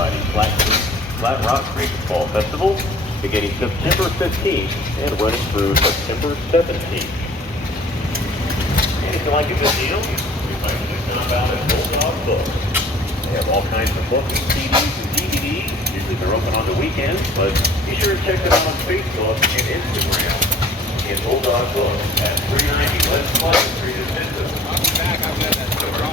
by the Flat Rock Creek Fall Festival, beginning September 15th and running through September 17th. And if you like a good deal, you might stop out at Bulldog Books. They have all kinds of books, CDs, and DVDs. Usually they're open on the weekends, but be sure to check them out on Facebook and Instagram. In Bulldog Books at 390 West Pleasant Street in Benton. I'll be back. I've got that.